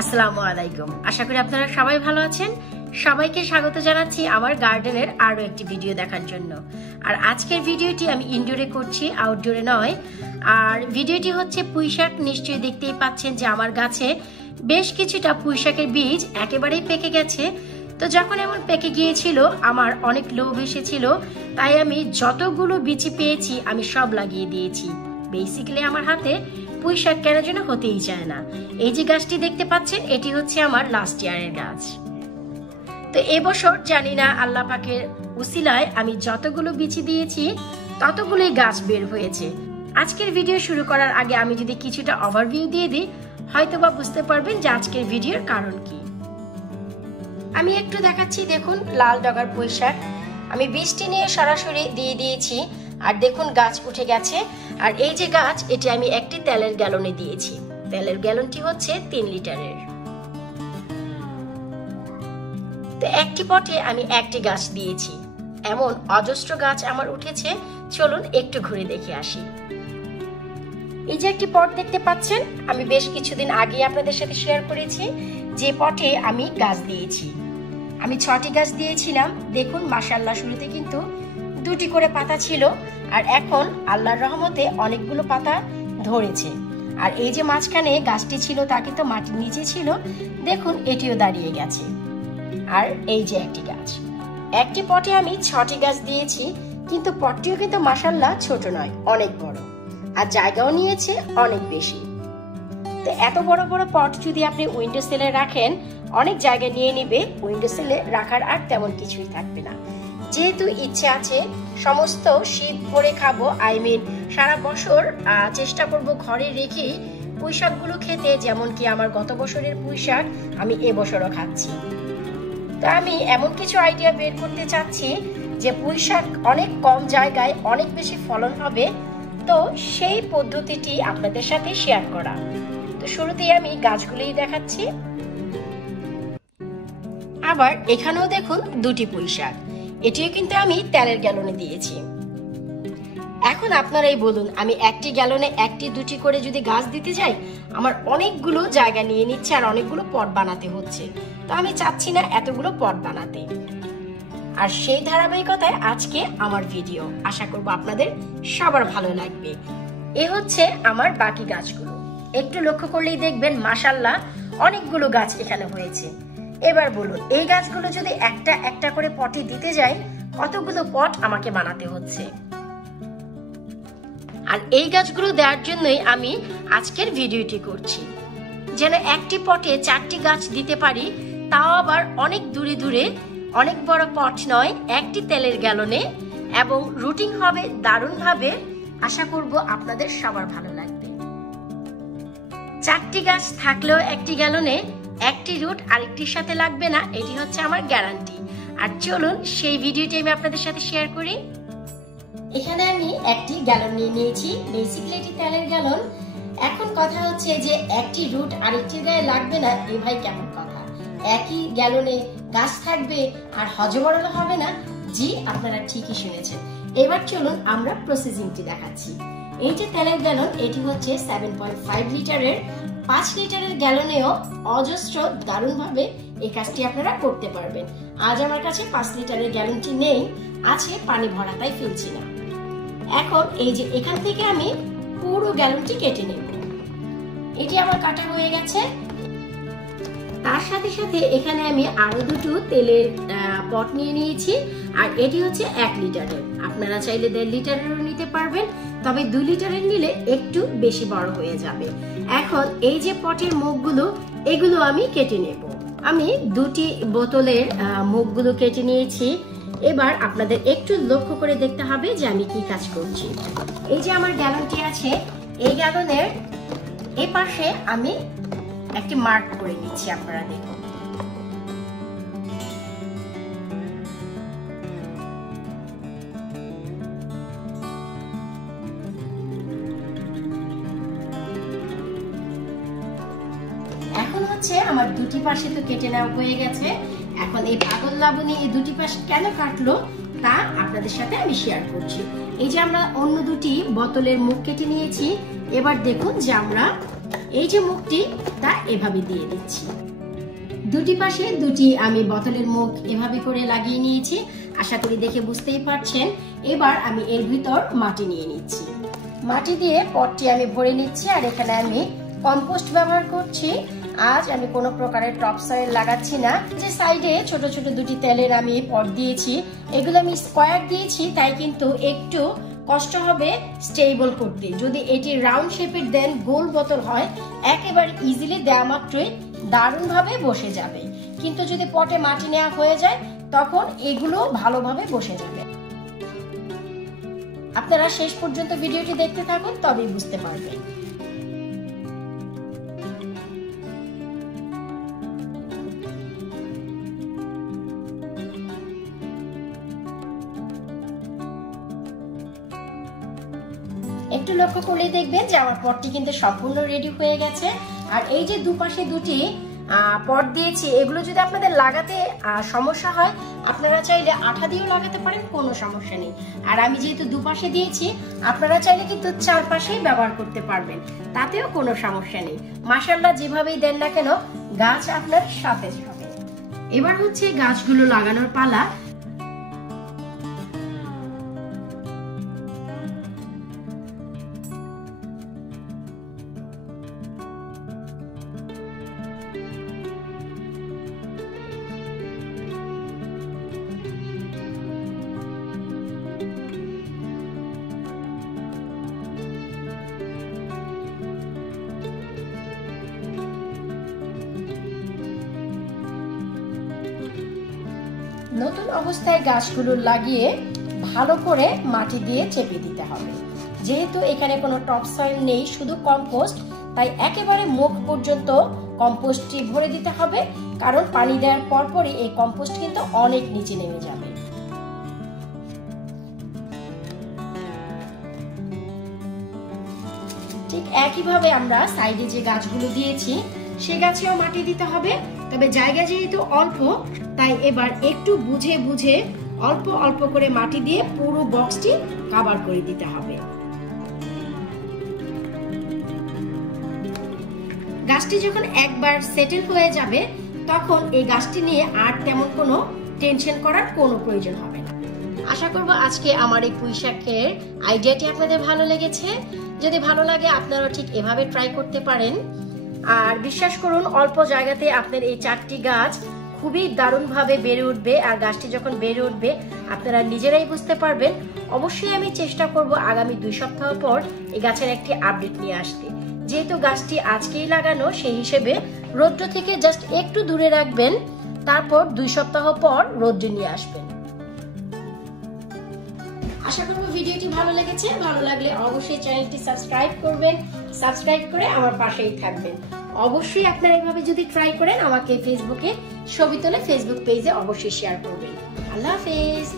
আসসালামু আলাইকুম। আশা করি আপনারা সবাই ভালো আছেন। সবাইকে স্বাগত জানাচ্ছি আমার গার্ডেনের আরো একটি ভিডিও দেখার জন্য। আর আজকের ভিডিওটি আমি ইনডোরে করছি, আউটডোরে নয়। আর ভিডিওটি হচ্ছে পুঁইশাক। নিশ্চয়ই দেখতেই পাচ্ছেন যে আমার গাছে বেশ কিছুটা পুঁইশাকের বীজ একেবারেই পেকে গেছে। তো যখন এমন পেকে গিয়েছিল আমার অনেক লোভ এসেছিল, তাই আমি যতগুলো বিচি পেয়েছি আমি সব লাগিয়ে দিয়েছি। বেসিক্যালি আমার হাতে পুঁইশাক কেন যেন হতেই চায় না। এই যে গাছটি দেখতে পাচ্ছেন এটি হচ্ছে আমার লাস্ট ইয়ারের গাছ। তো এবছর জানি না আল্লাহ পাকের উসিলায় আমি যতগুলো বিচি দিয়েছি ততগুলোই গাছ বের হয়েছে। আজকের ভিডিও শুরু করার আগে আমি যদি কিছুটা ওভারভিউ দিয়ে দিই, হয়তোবা বুঝতে পারবেন যে আজকের ভিডিওর কারণ কি। আমি একটু দেখাচ্ছি, দেখুন লাল ডগার পুঁইশাক আমি বীজটি নিয়ে সরাসরি দিয়ে দিয়েছি। আর দেখুন গাছ উঠে গেছে। আর এই যে গাছ, এটি আমি একটি তেলের গ্যালনে দিয়েছি। তেলের গ্যালনটি হচ্ছে 3 লিটারের। তো একটি পটে আমি একটি গাছ দিয়েছি। এমন অজস্র গাছ আমার উঠেছে। চলুন একটু ঘুরে দেখে আসি। এই যে একটি পট দেখতে পাচ্ছেন, আমি বেশ কিছুদিন আগে আপনাদের সাথে শেয়ার করেছি যে পটে আমি গাছ দিয়েছি। আমি 6টি গাছ দিয়েছিলাম। দেখুন মাশাআল্লাহ, শুরুতে কিন্তু 2টি করে পাতা ছিল, আর এখন আল্লাহর রহমতে অনেকগুলো পাতা ধরেছে। আর এই যে মাঝখানে গাছটি ছিল তা কিন্তু মাটির নিচে ছিল, দেখুন এটিও দাঁড়িয়ে গেছে। আর এই যে একটি গাছ, একটি পটে আমি 6টি গাছ দিয়েছি, কিন্তু পটটিও কিন্তু মাশাআল্লাহ ছোট নয়, অনেক বড়, আর জায়গাও নিয়েছে অনেক বেশি। তো এত বড় বড় পট যদি আপনি উইন্ডো সেলে রাখেন, অনেক জায়গা নিয়ে নেবে। উইন্ডো সেলে রাখার আর তেমন কিছুই থাকবে না। যেহেতু ইচ্ছে আছে সমস্ত শীত ভরে খাবো, সারা বছর চেষ্টা করব ঘরে রেখেই পুঁইশাকগুলো খেতে, যেমন কি আমার গত বছরের পুঁইশাক আমি এবছরও খাচ্ছি। তো আমি এমন কিছু আইডিয়া বের করতে চাচ্ছি যে পুঁইশাক অনেক কম জায়গায় অনেক বেশি ফলন হবে। তো সেই পদ্ধতিটি আপনাদের সাথে শেয়ার করা। তো শুরুতেই আমি গাছগুলোই দেখাচ্ছি। আবার এখানেও দেখুন 2টি পুঁইশাক, এটিও কিন্তু আমি তেলের গ্যালনে দিয়েছি। এখন আপনারাই বলুন, আমি একটি গ্যালনে 1টি 2টি করে যদি গাছ দিতে যাই, আমার অনেকগুলো জায়গা নিয়ে নিচ্ছে আর অনেকগুলো পট বানাতে হচ্ছে। তো আমি চাচ্ছি না এতগুলো পট বানাতে। আর সেই ধারাবাহিকতায় আজকে আমার ভিডিও, আশা করব আপনাদের সবার ভালো লাগবে। এ হচ্ছে আমার বাকি গাছগুলো। একটু লক্ষ্য করলেই দেখবেন মাশাআল্লাহ অনেকগুলো গাছ এখানে হয়েছে। এবার বলুন, এই গাছগুলো যদি একটা একটা করে পটে দিতে যাই, কতগুলো পট আমাকে বানাতে হচ্ছে। আর এই গাছগুলো দেওয়ার জন্যই আমি আজকের ভিডিওটি করছি, যেন একটি পটে 4টি গাছ দিতে পারি, তাও আবার অনেক দূরে দূরে, অনেক বড় পট নয়, একটি তেলের গ্যালনে, এবং রুটিং হবে দারুণভাবে। আশা করব আপনাদের সবার ভালো লাগবে। 4টি গাছ থাকলেও একটি গ্যালনে একটি রুট আরেকটির সাথে লাগবে না, এটি হচ্ছে আমার গ্যারান্টি। আর চলুন সেই ভিডিওটি আমি আপনাদের সাথে শেয়ার করি। এখানে আমি একটি গ্যালন নিয়ে নিয়েছি, বেসিক্যালি এটি তেলের গ্যালন। এখন কথা হচ্ছে যে একটি রুট আরেকটির গায়ে লাগবে না, এ ভাই কেমন কথা? একই গ্যালনে গাছ থাকবে আর হজবরল হবে না? জি, আপনারা ঠিকই শুনেছেন। এবার চলুন আমরা প্রসেসিংটি দেখাচ্ছি। এই যে তেলের গ্যালন, এটি হচ্ছে 7.5 লিটারের। 5 লিটারের গ্যালনেও অজস্র দারুণভাবে এই কাজটি আপনারা করতে পারবেন। আজ আমার কাছে 5 লিটারের গ্যালনটি নেই, আছে পানি ভরা, তাই ফেলছি না। এখন এই যে এখান থেকে আমি পুরো গ্যালনটি কেটে নেব। এটি আমার কাটা হয়ে গেছে। তার সাথে সাথে এখানে আমি আরো 2টো তেলের পট নিয়ে নিয়েছি। আর এটি হচ্ছে 1 লিটারের। আপনারা চাইলে 1.5 লিটারেরও নিতে পারবেন, তবে 2 লিটারের নিলে একটু বেশি বড় হয়ে যাবে। এখন এই যে পটের মুখগুলো, এগুলো আমি কেটে নেব। আমি 2টি বোতলের মুখগুলো কেটে নিয়েছি। এবার আপনাদের একটু লক্ষ্য করে দেখতে হবে যে আমি কি কাজ করছি। এই যে আমার গ্যালনটি আছে, এই গ্যালনের এই পাশে আমি একটি মার্ক করে নিচ্ছি। আপনারা দেখুন, এখন হচ্ছে আমার 2টি পাশে তো কেটে নেওয়া হয়ে গেছে। এখন এই পাগল লাবণী এই 2টি পাশ কেন কাটলো তা আপনাদের সাথে আমি শেয়ার করছি। এই যে আমরা অন্য 2টি বোতলের মুখ কেটে নিয়েছি। এবার দেখুন যে আমরা এই যে মুখটি তা এভাবে দিয়ে দিচ্ছি। দুটি পাশে দুটি আমি বোতলের মুখ এভাবে করে লাগিয়ে নিয়েছি, আশা করি দেখে বুঝতেই পারছেন। এবার আমি এর ভিতর মাটি নিয়ে নিচ্ছি, মাটি দিয়ে পটটি আমি ভরে নিচ্ছি। আর এখানে আমি কম্পোস্ট ব্যবহার করছি। আজ আমি কোনো প্রকারের টপ সয়েল লাগাচ্ছি না। যে সাইডে ছোট ছোট দুটি তেলের আমি পট দিয়েছি, এগুলো আমি স্কোয়ার দিয়েছি, তাই কিন্তু একটু কষ্ট হবে স্টেবল করতে। যদি এটি রাউন্ড শেপের দেন, গোল বোতল হয়, একেবারে ইজিলি দেওয়া মাত্রই দারুণভাবে বসে যাবে। কিন্তু যদি পটে মাটি নেওয়া হয়ে যায় তখন এগুলো ভালোভাবে বসে যাবে। আপনারা শেষ পর্যন্ত ভিডিওটি দেখতে থাকুন, তবেই বুঝতে পারবেন। একটু লক্ষ্য করলে দেখবেন যে আমার পটটি কিন্তু সম্পূর্ণ রেডি হয়ে গেছে। আর এই যে দুপাশে দুটি পট দিয়েছি, এগুলো যদি আপনাদের লাগাতে সমস্যা হয় আপনারা চাইলে আঠা দিয়েও লাগাতে পারেন, কোনো সমস্যা নেই। আর আমি যেহেতু দুপাশে দিয়েছি, আপনারা চাইলে কিন্তু চারপাশেই ব্যবহার করতে পারবেন, তাতেও কোনো সমস্যা নেই। মাশাআল্লাহ, যেভাবেই দেন না কেন গাছ আপনার সতেজ হবে। এবার হচ্ছে গাছগুলো লাগানোর পালা। নতুন অবস্থায় গাছগুলো লাগিয়ে ভালো করে মাটি দিয়ে চেপে দিতে হবে। যেহেতু এখানে কোনো টপ সয়েল নেই, শুধু কম্পোস্ট, তাই একেবারে মুখ পর্যন্ত কম্পোস্টটি ভরে দিতে হবে, কারণ পানি দেওয়ার পরপরই এই কম্পোস্ট কিন্তু অনেক নিচে নেমে যাবে। ঠিক একইভাবে আমরা সাইডে যে গাছগুলো দিয়েছি সে গাছেও মাটি দিতে হবে। তবে জায়গা যেহেতু অল্প, তাই এবার একটু বুঝে বুঝে অল্প অল্প করে মাটি দিয়ে পুরো বক্সটি কভার করে দিতে হবে। গাছটি যখন একবার সেটেল হয়ে যাবে তখন এই গাছটি নিয়ে আর তেমন কোনো টেনশন করার কোনো প্রয়োজন হবে না। আশা করব আজকে আমার এই পুঁইশাকের আইডিয়াটি আপনাদের ভালো লেগেছে। যদি ভালো লাগে আপনারা ঠিক এভাবে ট্রাই করতে পারেন। আর বিশ্বাস করুন, অল্প জায়গাতে আপনার এই 4টি গাছ খুবই দারুণভাবে বেড়ে উঠবে। আর গাছটি যখন বেড়ে উঠবে আপনারা নিজেরাই বুঝতে পারবেন। অবশ্যই আমি চেষ্টা করব আগামী 2 সপ্তাহ পর এই গাছের একটি আপডেট নিয়ে আসতে। যেহেতু গাছটি আজকেই লাগানো, সেই হিসেবে রৌদ্র থেকে জাস্ট একটু দূরে রাখবেন, তারপর 2 সপ্তাহ পর রৌদ্রে নিয়ে আসবেন। আশা করব ভিডিওটি ভালো লেগেছে। ভালো লাগলে অবশ্যই চ্যানেলটি সাবস্ক্রাইব করবেন, সাবস্ক্রাইব করে আমার পাশেই থাকবেন। অবশ্যই আপনারা এভাবে যদি ট্রাই করেন আমাকে ফেসবুকে ছবি তুলে ফেসবুক পেজে অবশ্যই শেয়ার করবেন। আল্লাহ হাফেজ।